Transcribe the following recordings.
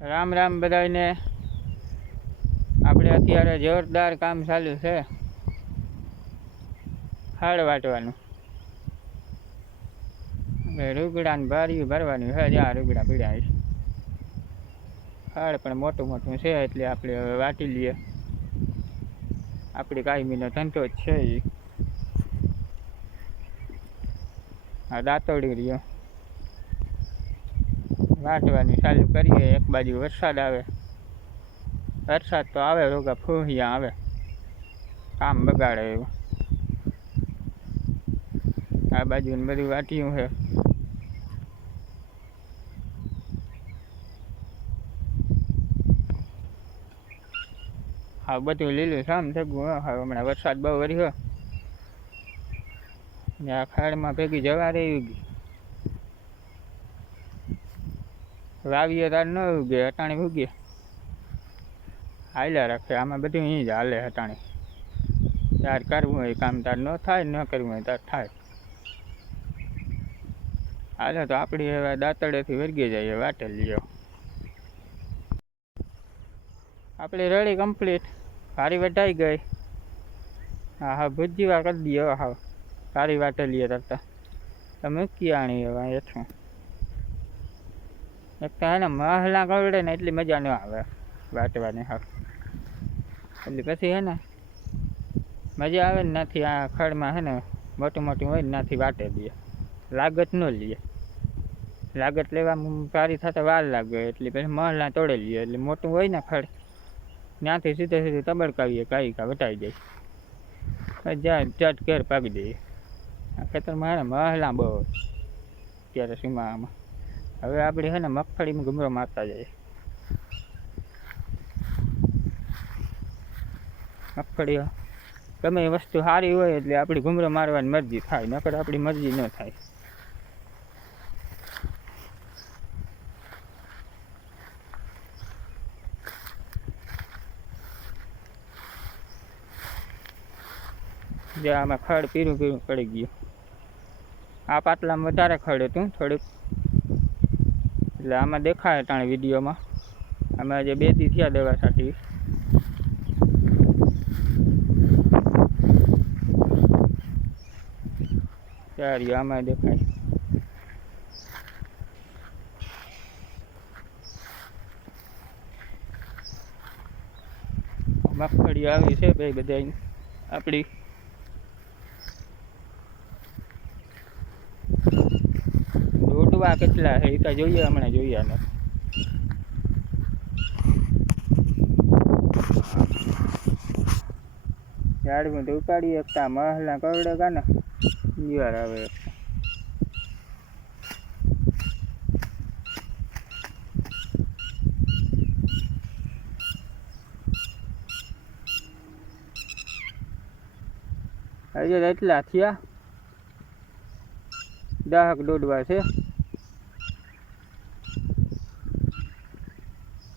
રામ રામ બધાને। આપણે અત્યારે જોરદાર કામ ચાલુ છે, ખાડ વાટવાનું। રૂગડા ને બારીયું ભરવાની છે, જ્યાં રૂગડા પીડ્યા છે। ખાડ પણ મોટું મોટું છે એટલે આપણે હવે વાટી લઈએ। આપણી કાયમીનો ધંધો જ છે એ। આ દાંતોડી રહ્યો વાટવાની ચાલુ કરીએ। એક બાજુ વરસાદ આવે, વરસાદ તો આવે રોગા ફૂહિયા આવે, કામ બગાડે એવું। આ બાજુ ને બધું વાટ્યું છે। હા બધું લીલું શામ થઈ ગયું। હવે હમણાં વરસાદ બહુ વર્યો ને આ ખાડમાં ભેગી જવા રહી ગઈ। વાવીએ તાર ન ઉગે, અટાણી ઉગે હાલ્યા રાખે। આમાં બધું અહીં જ હાલે અટાણી। તાર કરવું હોય કામ તાર ન થાય, ન કરવું હોય તાર થાય। હાલે તો આપણી હવે દાંતડેથી વર્ગી જઈએ, વાટે લ્યો। આપણી રેડી કમ્પ્લીટ, સારી વટાઈ ગઈ। હા હા ભુજીવા કરી દઈએ હા, સારી વાટે લઈએ કરતા તો મૂકી આણી હવે હેઠું। એક તો હે ને મહલા કરડે ને એટલી મજા ન આવે વાટવાની। હા એટલે પછી હે ને મજા આવે ને નથી। આ ખડમાં હે ને મોટું મોટું હોય ને નાથી વાટે દઈએ, લાગત ન લઈએ। લાગત લેવામાં સારી થતા વાર લાગે, એટલે પછી મહલા તોડે લઈએ। એટલે મોટું હોય ને ખડ ત્યાંથી સીધે સીધું તબડકાવીએ, કાંઈ વટાઈ જાય જ્યાં ચટ ઘેર પાવી દઈએ। આ ખેતરમાં હે ને મહલા બહુ અત્યારે સીમામાં। હવે આપણે હે ને મગફળીમાં ઘૂમરો મારતા જઈએ। મગફળી ગમે એ વસ્તુ સારી હોય એટલે આપણી ઘૂમરો મારવાની મરજી થાય, નકર આપણી મરજી ન થાય। જે આમાં ખડ પીરું પીરું પડી ગયું। આ પાટલામાં વધારે ખડ હતું થોડુંક, એટલે આમાં દેખાય તાણે વિડીયોમાં। અમે આજે 2 દી થયા દવા છાંટી। ત્યારે આમાં દેખાય મગફળી આવી છે બે બધા આપણી। રોટવા કેટલા છે એ તો જોઈએ, હમણાં જોઈએ ને। ઝાડવું તો ઉપાડી એકતા મહલા કરડે કા ને દિવાર આવે। હજી એટલા થયા, 10 દોડવા છે।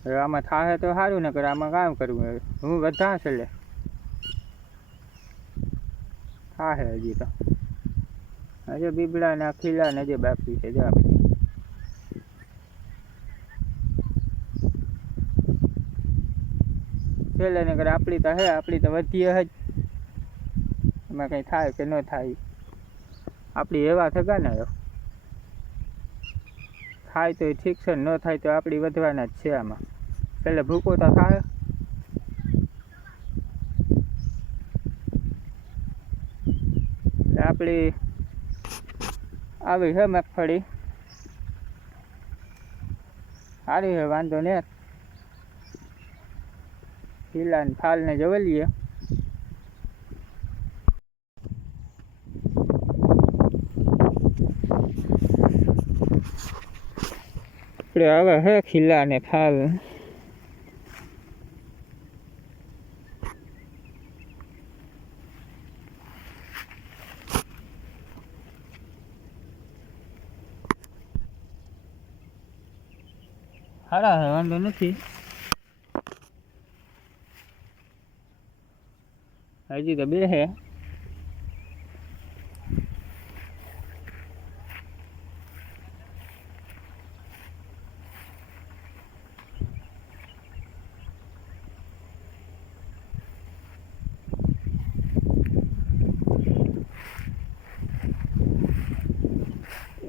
હવે આમાં થાહે તો સારું, નકર આમાં કામ કરવું હવે હું વધા છે લે થાહે હજી તો। હજે બીબડા ને ખીલા ને હજે બાકી છે જો આપણે। છેલ્લે નકર આપણી તો હે, આપણી તો વધીએ જ, એમાં કંઈ થાય કે ન થાય આપણી એવા થતા ને થાય તો ઠીક છે, ન થાય તો આપણી વધવાના જ છે। આમાં પેલે ભૂકો તો થાય। આપણી આવી છે મગફળી, સારી છે વાંધો ને। ખીલા ને ફાલ ને જોઈ લઈએ। આપણે હવે હે ખીલા ને ફાલ સારા છે, વાંધો નથી। હજી તો બે છે।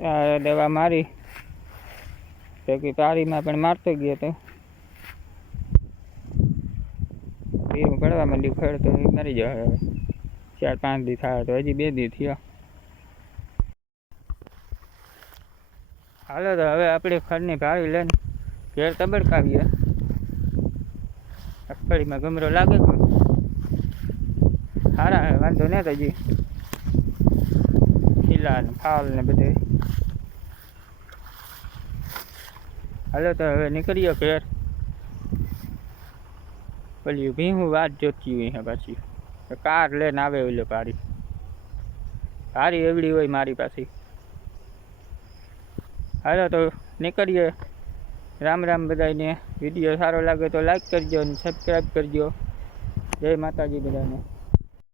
આ દવા મારી તો કે પારીમાં પણ મારતો ગયો તો પીરું પડવા માંડ્યું ખડ તો મરી જાય હવે 4-5 દી થાય તો હજી 2 દી થયા. હાલો તો હવે આપણે ખડની ભારી લઈને ઘેર તબડકાવીએ. અખડીમાં ગમરો લાગે તો સારા વાંધો નહીં તો હજી ખીલા ને ફાલ ને બધે. હાલો તો હવે નીકળીએ ઘેર. પેલી ભીહું વાત જોતી હોય પાછી કાર લઈને આવે ઓલો ભારી એવડી હોય મારી પાસે. હાલો તો નીકળીએ. રામ રામ બધાને. વિડીયો સારો લાગે તો લાઈક કરજો અને સબસ્ક્રાઈબ કરજો. જય માતાજી બધાને.